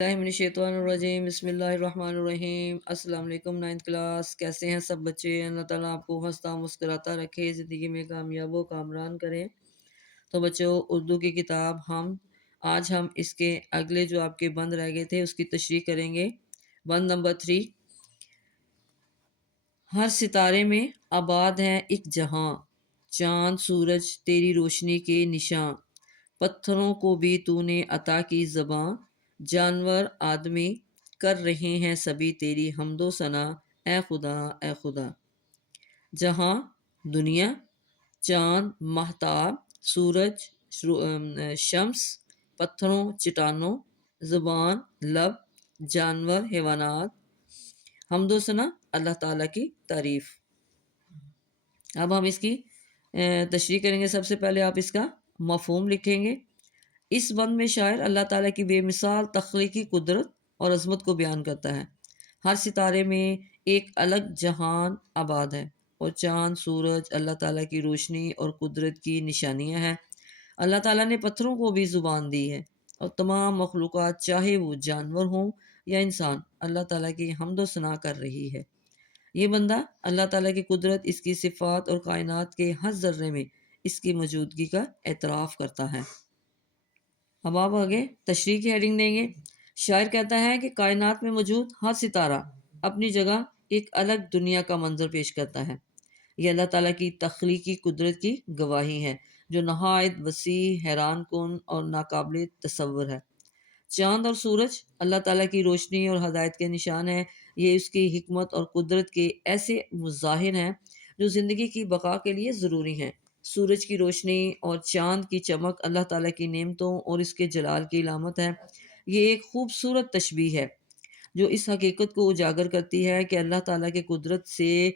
बिस्मिल्लाहिर्रहमानिर्रहीम बिस्मिल्लाहिर्रहमानिर्रहीम। अस्सलाम वालेकुम नाइन्थ क्लास, कैसे हैं सब बच्चे। अल्लाह ताला आपको हंसता मुस्कुराता रखे, ज़िंदगी में कामयाब व कामरान करें। तो बच्चों, उर्दू की किताब हम इसके अगले जो आपके बंद रह गए थे उसकी तशरीह करेंगे। बंद नंबर 3। हर सितारे में आबाद है एक जहां, चांद सूरज तेरी रोशनी के निशां, पत्थरों को भी तूने अता की ज़बां, जानवर आदमी कर रहे हैं सभी तेरी हम्दो सना, ए खुदा ए खुदा। जहां दुनिया, चांद महताब, सूरज शम्स, पत्थरों चट्टानों, ज़ुबान लब, जानवर हैवानात, हम्दो सना अल्लाह ताला की तारीफ़। अब हम इसकी तशरीह करेंगे। सबसे पहले आप इसका मफ़हूम लिखेंगे। इस बंद में शायर अल्लाह ताला की बेमिसाल तख्लीकी कुदरत और अज़मत को बयान करता है। हर सितारे में एक अलग जहान आबाद है और चाँद सूरज अल्लाह ताला की रोशनी और कुदरत की निशानियाँ हैं। अल्लाह ताला ने पत्थरों को भी ज़ुबान दी है और तमाम मखलूक़ात, चाहे वो जानवर हों या इंसान, अल्लाह ताला की हम्द व सना कर रही है। ये बंदा अल्लाह ताला की कुदरत, इसकी सिफ़ात और कायनात के हर ज़र्रे में इसकी मौजूदगी का एतराफ़ करता है। अब आप आगे तशरीह की हेडिंग देंगे। शायर कहता है कि कायनात में मौजूद हर सितारा अपनी जगह एक अलग दुनिया का मंजर पेश करता है। ये अल्लाह ताला की तख्लीकी कुदरत की गवाही है जो नहायत वसी, हैरान कुन और नाकाबिल तसव्वुर है। चाँद और सूरज अल्लाह ताला की रोशनी और हदायत के निशान हैं। ये उसकी हिकमत और कुदरत के ऐसे मुज़ाहिर हैं जो ज़िंदगी की बका के लिए ज़रूरी हैं। सूरज की रोशनी और चाँद की चमक अल्लाह ताला की नेमतों और इसके जलाल की अलामत है। ये एक खूबसूरत तशबीह है जो इस हकीकत को उजागर करती है कि अल्लाह ताला के कुदरत से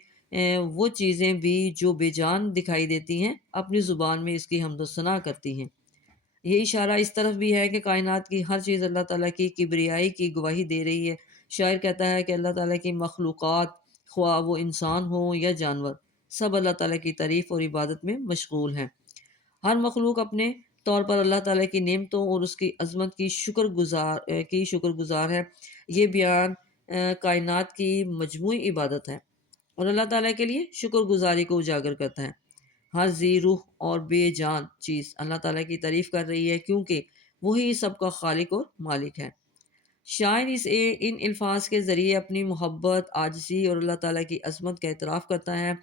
वो चीज़ें भी जो बेजान दिखाई देती हैं अपनी ज़ुबान में इसकी हम्द सना करती हैं। ये इशारा इस तरफ भी है कि कायनात की हर चीज़ अल्लाह ताला की किबरियाई की गवाही दे रही है। शायर कहता है कि अल्लाह ताला की मखलूक़ात, ख्वाह वो इंसान हो या जानवर, सब अल्लाह ताला की तारीफ़ और इबादत में मशगूल हैं। हर मखलूक अपने तौर पर अल्लाह ताला की नेमतों और उसकी अज़मत की शुक्रगुज़ार है। ये बयान कायनात की मजमूई इबादत है और अल्लाह ताला के लिए शुक्रगुज़ारी को उजागर करता है। हर जी रूह और बेजान चीज़ अल्लाह ताला की तारीफ़ कर रही है क्योंकि वही सबका खालिक और मालिक है। शायर इन अल्फाज के ज़रिए अपनी मोहब्बत, आजिज़ी और अल्लाह ताला की अज़मत का एतराफ़ करता है।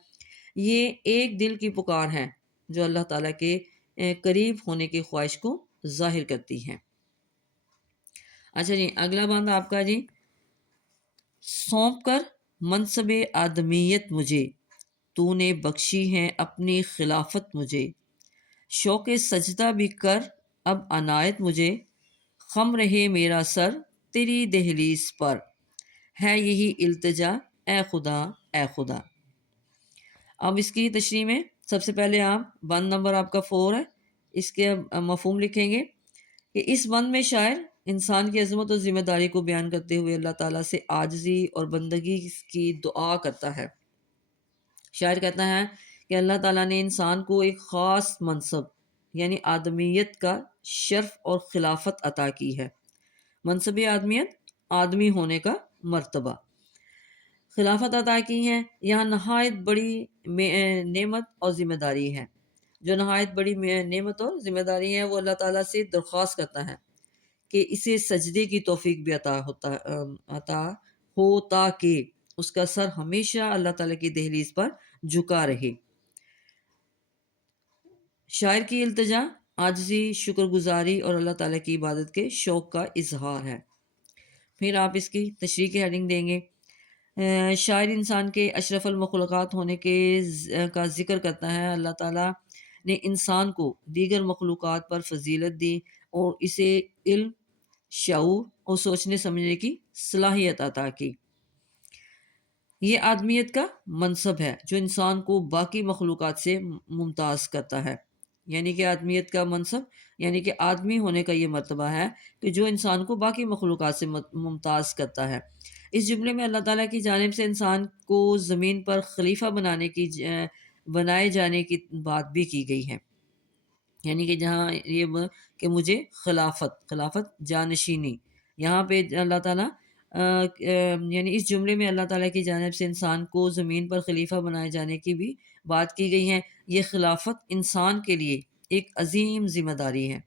ये एक दिल की पुकार है जो अल्लाह ताला के करीब होने की ख्वाहिश को ज़ाहिर करती है। अच्छा जी, अगला बंद आपका जी। सौंप कर मनसब आदमियत मुझे, तूने बख्शी है अपनी खिलाफत मुझे, शौक़ सजदा भी कर अब अनायत मुझे, खम रहे मेरा सर तेरी दहलीज पर, है यही इल्तिजा ए खुदा ए खुदा। अब इसकी तशरीह में सबसे पहले आप बंद नंबर आपका 4 है, इसके मफहूम लिखेंगे कि इस बंद में शायर इंसान की अज़मत और ज़िम्मेदारी को बयान करते हुए अल्लाह ताला से आजिज़ी और बंदगी की दुआ करता है। शायर कहता है कि अल्लाह ताला ने इंसान को एक ख़ास मनसब यानी आदमियत का शर्फ और खिलाफत अता की है। मनसब आदमियत, आदमी होने का मर्तबा, खिलाफत अता की है। यहाँ नहायत बड़ी नेमत और ज़िम्मेदारी है। जो नहायत बड़ी नेमत और ज़िम्मेदारी है वो अल्लाह ताला से दरख्वास्त करता है कि इसे सजदे की तौफीक भी अता हो ताकि उसका सर हमेशा अल्लाह ताला की दहलीज पर झुका रहे। शायर की इल्तिजा आजिज़ी, शुक्रगुजारी और अल्लाह ताला की इबादत के शौक़ का इजहार है। फिर आप इसकी तशरीह की हेडिंग देंगे। शायर इंसान के अशरफुल मखलूक़ात होने का ज़िक्र करता है। अल्लाह ताला ने इंसान को दीगर मखलूक़ात पर फजीलत दी और इसे इल्म, शऊर और सोचने समझने की सलाहियत अता की। ये आदमियत का मनसब है जो इंसान को बाकी मखलूक़ात से मुमताज़ करता है। यानी कि आदमियत का मनसब यानी कि आदमी होने का ये मर्तबा है कि जो इंसान को बाकी मखलूक़ात से मुमताज़ करता है। इस जुमले में अल्लाह ताला की जानिब से इंसान को ज़मीन पर खलीफा बनाए जाने की बात भी की गई है। यानी कि जहाँ कि मुझे खिलाफत जानशीनी یہاں پہ اللہ تعالیٰ یعنی اس جملے میں اللہ تعالیٰ کی جانب سے انسان کو زمین پر خلیفہ بنائے جانے کی بھی بات کی گئی ہے۔ یہ خلافت انسان کے لیے ایک عظیم ذمہ داری ہے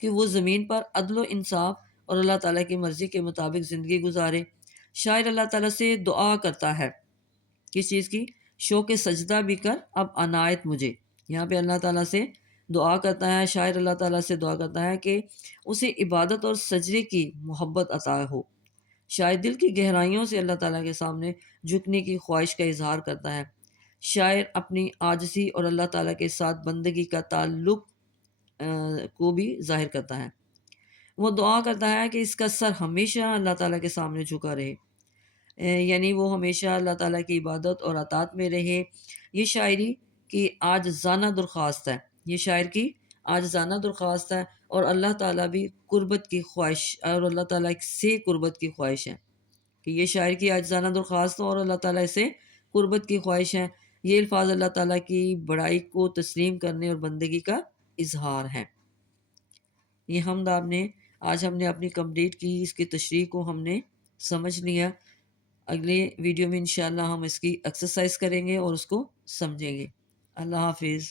کہ وہ زمین پر عدل و انصاف اور اللہ تعالیٰ کی مرضی کے مطابق زندگی گزارے۔ شاعر اللہ تعالیٰ سے دعا کرتا ہے، کس چیز کی؟ شوق سجدہ بھی کر اب عنایت مجھے۔ یہاں پہ اللہ تعالیٰ سے دعا کرتا ہے، شاعر اللہ تعالیٰ سے دعا کرتا ہے کہ اسے عبادت اور سجدے کی محبت عطا ہو۔ شاعر دل کی گہرائیوں سے اللہ تعالیٰ کے سامنے جھکنے کی خواہش کا اظہار کرتا ہے۔ شاعر اپنی عاجزی اور اللہ تعالیٰ کے ساتھ بندگی کا تعلق کو بھی ظاہر کرتا ہے۔ وہ دعا کرتا ہے کہ اس کا سر ہمیشہ اللہ تعالیٰ کے سامنے جھکا رہے، یعنی وہ ہمیشہ اللہ تعالیٰ کی عبادت اور اطاعت میں رہے۔ یہ شاعری کی عاجزانہ درخواست ہے، یہ شاعر کی عاجزانہ درخواست ہے، اور اللہ تعالیٰ بھی قربت کی خواہش، اور اللہ تعالیٰ سے قربت کی خواہش ہے کہ یہ شاعر کی عاجزانہ درخواست اور اللہ تعالیٰ سے قربت کی خواہش ہے۔ یہ الفاظ اللہ تعالیٰ کی بڑائی کو تسلیم کرنے اور بندگی کا اظہار ہے۔ یہ حمد آپ نے آج ہم نے اپنی کمپلیٹ کی، اس کی تشریح کو ہم نے سمجھ لیا۔ اگلے ویڈیو میں انشاءاللہ ہم اس کی ایکسرسائز کریں گے اور اس کو سمجھیں گے۔ اللہ حافظ۔